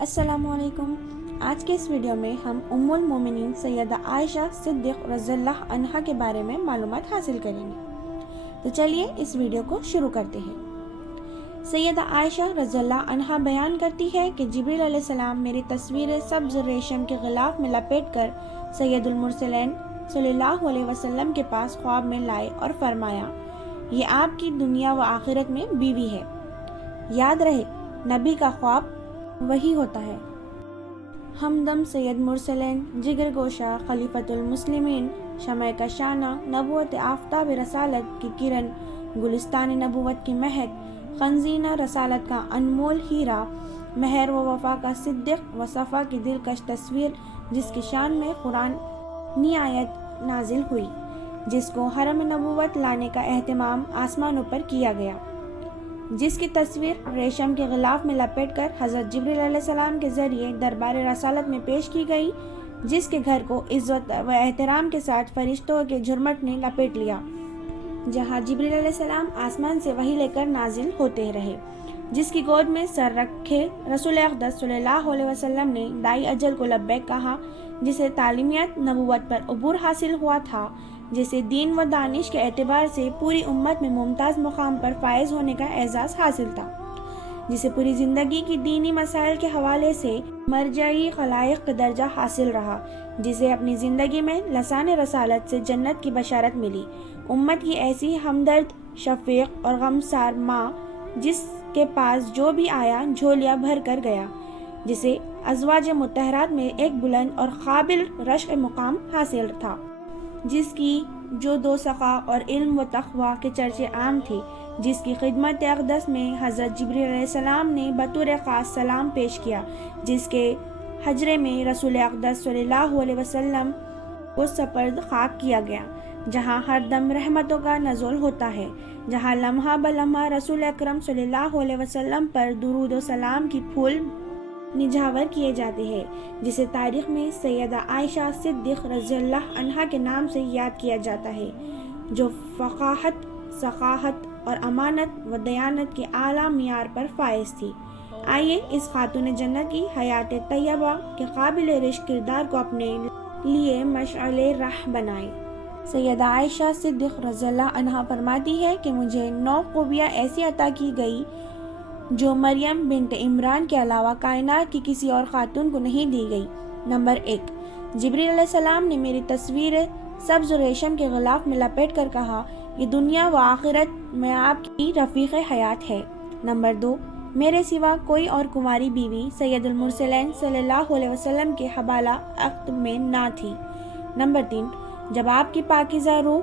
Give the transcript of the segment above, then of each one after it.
السلام علیکم۔ آج کے اس ویڈیو میں ہم ام المومنین سیدہ عائشہ صدیق رضی اللہ عنہا کے بارے میں معلومات حاصل کریں گے۔ تو چلیے اس ویڈیو کو شروع کرتے ہیں۔ سیدہ عائشہ رضی اللہ عنہا بیان کرتی ہے کہ جبریل علیہ السلام میری تصویر سبز ریشم کے غلاف میں لپیٹ کر سید المرسلین صلی اللہ علیہ وسلم کے پاس خواب میں لائے اور فرمایا، یہ آپ کی دنیا و آخرت میں بیوی ہے۔ یاد رہے، نبی کا خواب وہی ہوتا ہے۔ ہمدم سید مرسلین، جگر گوشہ، خلیفۃ المسلمین، شمع کشانہ، نبوت آفتاب رسالت کی کرن، گلستان نبوت کی مہک، خنزینہ رسالت کا انمول ہیرا، مہر و وفا کا صدیق و صفا کی دلکش تصویر، جس کی شان میں قرآنی آیت نازل ہوئی، جس کو حرم نبوت لانے کا اہتمام آسمانوں پر کیا گیا، جس کی تصویر ریشم کے غلاف میں لپیٹ کر حضرت جبریل علیہ السلام کے ذریعے دربار رسالت میں پیش کی گئی، جس کے گھر کو عزت و احترام کے ساتھ فرشتوں کے جھرمٹ نے لپیٹ لیا، جہاں جبریل علیہ السلام آسمان سے وحی لے کر نازل ہوتے رہے، جس کی گود میں سر رکھے رسول اقدس صلی اللہ علیہ وسلم نے دائی اجل کو لبیک کہا، جسے تعلیمیت نبوت پر عبور حاصل ہوا تھا، جسے دین و دانش کے اعتبار سے پوری امت میں ممتاز مقام پر فائز ہونے کا اعزاز حاصل تھا، جسے پوری زندگی کی دینی مسائل کے حوالے سے مرجعی خلائق کا درجہ حاصل رہا، جسے اپنی زندگی میں لسان رسالت سے جنت کی بشارت ملی، امت کی ایسی ہمدرد، شفیق اور غمسار ماں، جس کے پاس جو بھی آیا جھولیاں بھر کر گیا، جسے ازواج مطہرات میں ایک بلند اور قابل رشق مقام حاصل تھا، جس کی جود و سخا اور علم و تقوی کے چرچے عام تھے، جس کی خدمت اقدس میں حضرت جبریل علیہ السلام نے بطور خاص سلام پیش کیا، جس کے حجرے میں رسول اقدس صلی اللہ علیہ وسلم کو سپرد خاک کیا گیا، جہاں ہر دم رحمتوں کا نزول ہوتا ہے، جہاں لمحہ بلمحہ رسول اکرم صلی اللہ علیہ وسلم پر درود و سلام کی پھول نجھاور کیے جاتے ہیں، جسے تاریخ میں سیدہ عائشہ صدیق رضی اللہ عنہا کے نام سے یاد کیا جاتا ہے، جو فقاہت، ثقافت اور امانت و دیانت کے اعلیٰ معیار پر فائز تھی۔ آئیے اس خاتون جنت کی حیات طیبہ کے قابل رشک کردار کو اپنے لیے مشعل راہ بنائیں۔ سیدہ عائشہ صدیق رضی اللہ عنہا فرماتی ہے کہ مجھے 9 خوبیاں ایسی عطا کی گئی جو مریم بنت عمران کے علاوہ کائنات کی کسی اور خاتون کو نہیں دی گئی۔ نمبر 1، جبریل علیہ السلام نے میری تصویر سبز ریشم کے غلاف میں لپیٹ کر کہا، یہ دنیا و آخرت میں آپ کی رفیق حیات ہے۔ نمبر 2، میرے سوا کوئی اور کنواری بیوی سید المرسلین صلی اللہ علیہ وسلم کے حبالہ عقد میں نہ تھی۔ نمبر 3، جب آپ کی پاکیزہ روح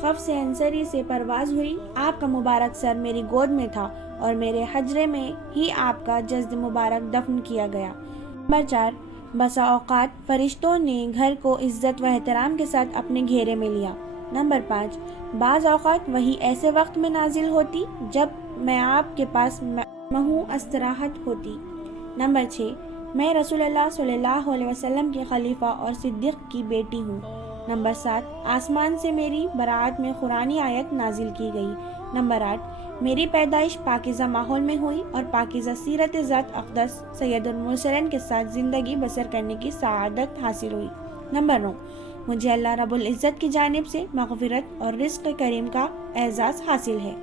قفس انصری سے پرواز ہوئی، آپ کا مبارک سر میری گود میں تھا اور میرے حجرے میں ہی آپ کا جسد مبارک دفن کیا گیا۔ نمبر 4، بسا اوقات فرشتوں نے گھر کو عزت و احترام کے ساتھ اپنے گھیرے میں لیا۔ نمبر 5، بعض اوقات وہی ایسے وقت میں نازل ہوتی جب میں آپ کے پاس محو استراحت ہوتی۔ نمبر 6، میں رسول اللہ صلی اللہ علیہ وسلم کے خلیفہ اور صدیق کی بیٹی ہوں۔ نمبر 7، آسمان سے میری برات میں قرآنی آیت نازل کی گئی۔ نمبر 8، میری پیدائش پاکیزہ ماحول میں ہوئی اور پاکیزہ سیرت ذات اقدس سید المرسلین کے ساتھ زندگی بسر کرنے کی سعادت حاصل ہوئی۔ نمبر 9، مجھے اللہ رب العزت کی جانب سے مغفرت اور رزق کریم کا اعزاز حاصل ہے۔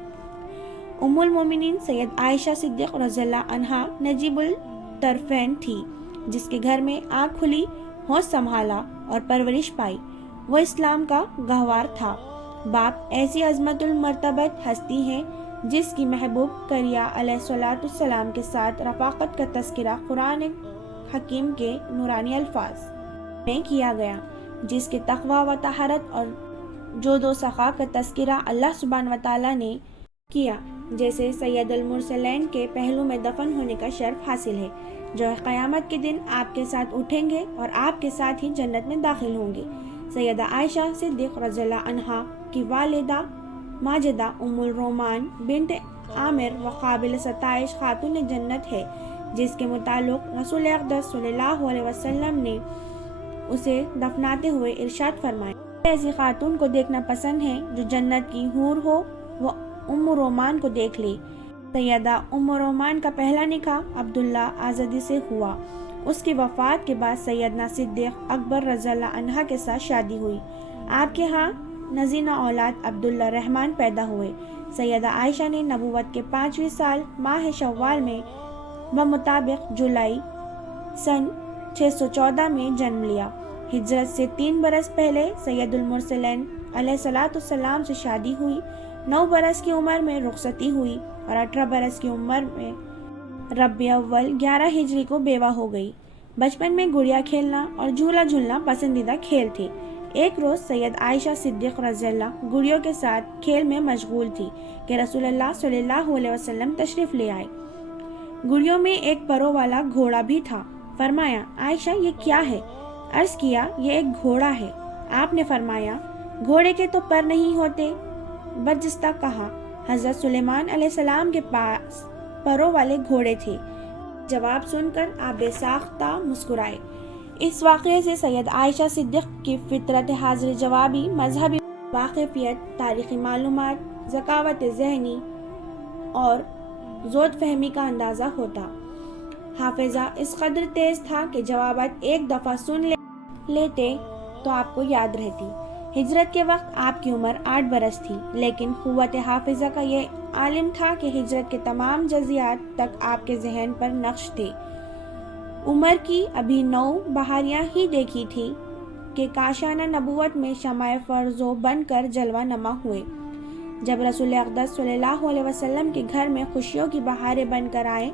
ام المومنین سید عائشہ صدیق رضی اللہ عنہا نجیب الطرفین تھی، جس کے گھر میں آنکھ کھلی، ہوش سنبھالا اور پرورش پائی۔ وہ اسلام کا گہوار تھا۔ باپ ایسی عظمت المرتبت ہستی ہیں جس کی محبوب کریا علیہ الصلوۃ والسلام کے ساتھ رفاقت کا تذکرہ قرآن حکیم کے نورانی الفاظ میں کیا گیا، جس کے تقوی و طہارت اور جود و سخا کا تذکرہ اللہ سبحانہ و تعالیٰ نے کیا، جیسے سید المرسلین کے پہلو میں دفن ہونے کا شرف حاصل ہے، جو قیامت کے دن آپ کے ساتھ اٹھیں گے اور آپ کے ساتھ ہی جنت میں داخل ہوں گے۔ سیدہ عائشہ صدیق رضی اللہ عنہا کی والدہ ماجدہ ام الرومان بنت عامر و قابل ستائش خاتون جنت ہے، جس کے متعلق رسول اقدس صلی اللہ علیہ وسلم نے اسے دفناتے ہوئے ارشاد فرمایا، ایسی خاتون کو دیکھنا پسند ہے جو جنت کی حور ہو، وہ ام رومان کو دیکھ لے۔ सैयदा उम्म रोमान का पहला निकाह अब्दुल्ला आज़दी से हुआ। उसकी वफ़ात के बाद सैयदना सिद्दीक़ अकबर रज़ियल्लाहु अन्हा के साथ शादी हुई। आपके यहाँ नज़ीना औलाद अब्दुल्ला रहमान पैदा हुए। सैयदा आयशा ने नबूवत के 5वें साल माह शव्वाल में बमुताबिक जुलाई सन 614 में जन्म लिया। हिजरत से 3 बरस पहले सैयदुल मुरसलीन अलैहिस्सलाम से शादी हुई। 9 बरस की उम्र में रुखसती हुई और 18 बरस की उम्र में रबी अव्वल 11 हिजरी को बेवा हो गई। बचपन में गुड़िया खेलना और झूला झूलना पसंदीदा खेल थे। एक रोज़ सैयद आयशा सिद्दीक़ रज़ियल्लाहु गुड़ियों के साथ खेल में मशगूल थी कि रसूलुल्लाह सल्लल्लाहु अलैहि वसल्लम तशरीफ़ ले आए। गुड़ियों में एक परों वाला घोड़ा भी था। फरमाया, आयशा ये क्या है? अर्ज़ किया, ये एक घोड़ा है। आपने फरमाया, घोड़े के तो पर नहीं होते। बरजस्ता कहा, हज़रत सुलेमान अलैहिस्सलाम के पास परों वाले घोड़े थे। जवाब सुनकर आप बेसाख्ता मुस्कुराए। इस वाक़ये से सैयद आयशा सिद्दीक़ की फितरत हाज़िर जवाबी, मजहबी वाक़िफ़ियत, तारीख़ी मालूमात, ज़कावत ज़हनी और ज़ोद फहमी का अंदाज़ा होता। हाफिज़ा इस कदर तेज़ था कि जवाबात एक दफ़ा सुन लेते तो आपको याद रहती। हिजरत के वक्त आपकी उम्र 8 बरस थी, लेकिन क़ुव्वत हाफिज़ा का ये आलिम था कि हिजरत के तमाम जज़ियात तक आपके जहन पर नक्श थे। उम्र की अभी 9 बहारियाँ ही देखी थी कि काशाना नबूवत में शमाए फ़र्ज़ो बनकर जलवा नमा हुए। जब रसूल अक़दस सल्लल्लाहु अलैहि वसल्लम के घर में खुशियों की बहारें बनकर आए,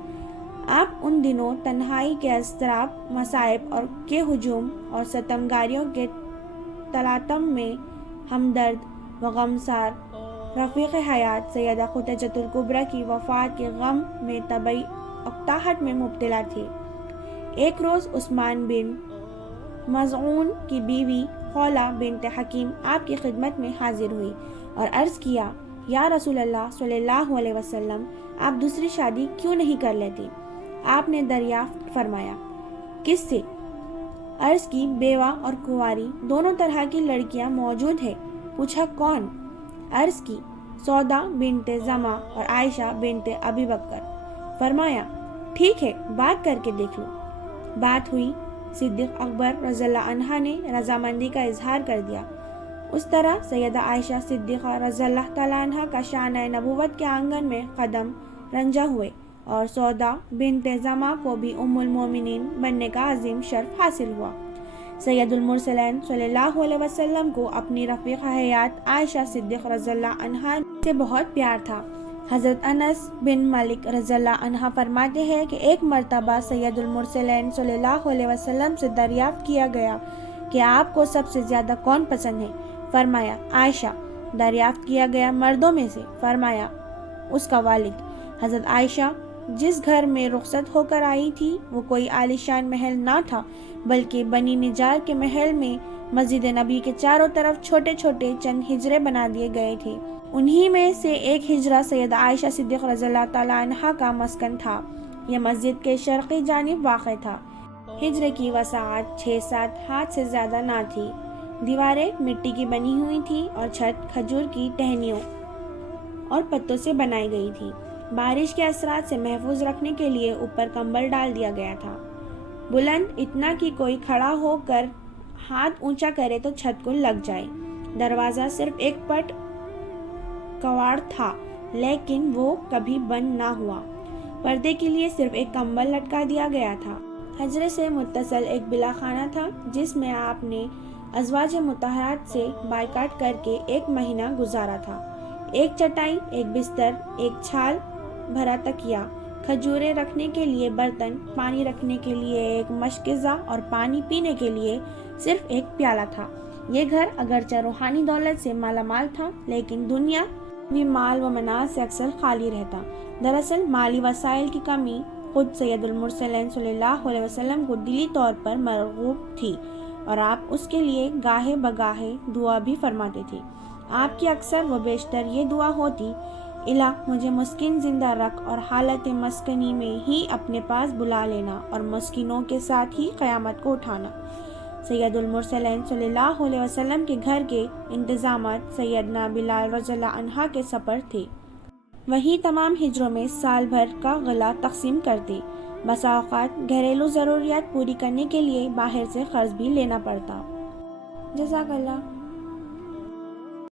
आप उन दिनों तन्हाई के अज़राब, मसाइब और के हुजूम और सतमगारियों के तलातम में हमदर्द व गमसार रफ़ीक़ हयात सैयदा ख़ुतैजतुल कुबरा की वफ़ात के गम में तबई अक्ताहट में मुब्तला थे। एक रोज़ उस्मान बिन मज़ऊन की बीवी खौला बिन्त हकीम आपकी खिदमत में हाजिर हुई और अर्ज़ किया, या रसूलल्लाह सल्लल्लाहु अलैहि वसल्लम, आप दूसरी शादी क्यों नहीं कर लेती? आपने दरियाफ्त फरमाया, किससे? अर्ज़ की, बेवा और कुंवारी दोनों तरह की लड़कियां मौजूद है। पूछा, कौन? अर्ज़ की, सौदा बिन्ते ज़मा और आयशा बिन्ते अबी बकर। फरमाया, ठीक है, बात करके देख लो। बात हुई। सिद्दीक़ अकबर रज़ियल्लाहु अन्हा ने रज़ामंदी का इजहार कर दिया। उस तरह सैयदा आयशा सिद्दीक़ा रज़ियल्लाहु तआला अन्हा का शान-ए नबूवत के आंगन में कदम रंजा हुए और सौदा बिन्ते ज़मा को भी उम्मुल मोमिनीन बनने का अजीम शर्फ हासिल हुआ। सैयदुल मुरसलीन सल्लल्लाहु अलैहि वसल्लम को अपनी रफ़ीक़ा हयात आयशा सिद्दीक़ रज़ियल्लाहु अन्हा से बहुत प्यार था। हज़रत अनस बिन मालिक रज़ियल्लाहु अन्हा फरमाते हैं कि एक मरतबा सैयदुल मुरसलीन सल्लल्लाहु अलैहि वसल्लम से दरियाफ्त किया गया कि आपको सबसे ज़्यादा कौन पसंद है? फरमाया, आयशा। दरियाफ्त किया गया, मर्दों में से? फरमाया, उसका वालिद। हज़रत आयशा जिस घर में रुखसत होकर आई थी वो कोई आलीशान महल ना था, बल्कि बनी निजार के महल में मस्जिद नबी के चारों तरफ छोटे छोटे चंद हिजरे बना दिए गए थे। उन्हीं में से एक हिजरा सैयदा आयशा सिद्दीक़ रज़ियल्लाहु तआला अन्हा का मस्कन था। यह मस्जिद के शर्क़ी जानिब वाक़ था। हिजरे की वसाअत 6-7 हाथ से ज़्यादा ना थी। दीवारें मिट्टी की बनी हुई थी और छत खजूर की टहनियों और पत्तों से बनाई गई थी। बारिश के असरात से महफूज रखने के लिए ऊपर कंबल डाल दिया गया था। बुलंद इतना कि कोई खड़ा होकर हाथ ऊंचा करे तो छत को लग जाए। दरवाज़ा सिर्फ एक पट कवाड़ था, लेकिन वो कभी बंद ना हुआ। पर्दे के लिए सिर्फ एक कंबल लटका दिया गया था। हजरे से मुत्तसल एक बिलाखाना था जिसमें आपने अज़वाज मुतहरात से बायकाट करके 1 महीना गुजारा था। एक चटाई, एक बिस्तर, एक छाल भरा तकिया, खजूरें रखने के लिए बर्तन, पानी रखने के लिए एक मशकिज़ा और पानी पीने के लिए सिर्फ एक प्याला था। ये घर अगरचे रूहानी दौलत से मालामाल था, लेकिन दुनिया भी माल व मनाज से अक्सर खाली रहता। दरअसल माली वसाइल की कमी खुद सैयदुल मुरसलीन सल्लल्लाहु अलैहि वसल्लम को दिली तौर पर मरगूब थी और आप उसके लिए गाहे बगाहे दुआ भी फरमाते थे। आपकी अक्सर व बेशतर ये दुआ होती, इला मुझे मुस्किन जिंदा रख और हालत मस्कनी में ही अपने पास बुला लेना और मुस्किनों के साथ ही क़यामत को उठाना। सैयदुल मुरसलीन सल्लल्लाहु अलैहि वसल्लम के घर के इंतज़ामात सैयदना बिलाल रज़ियल्लाहु अन्हा के सपर थे। وہی تمام ہجروں میں سال بھر کا غلہ تقسیم کرتی۔ بسا اوقات گھریلو ضروریات پوری کرنے کے لیے باہر سے قرض بھی لینا پڑتا۔ جزاک اللہ۔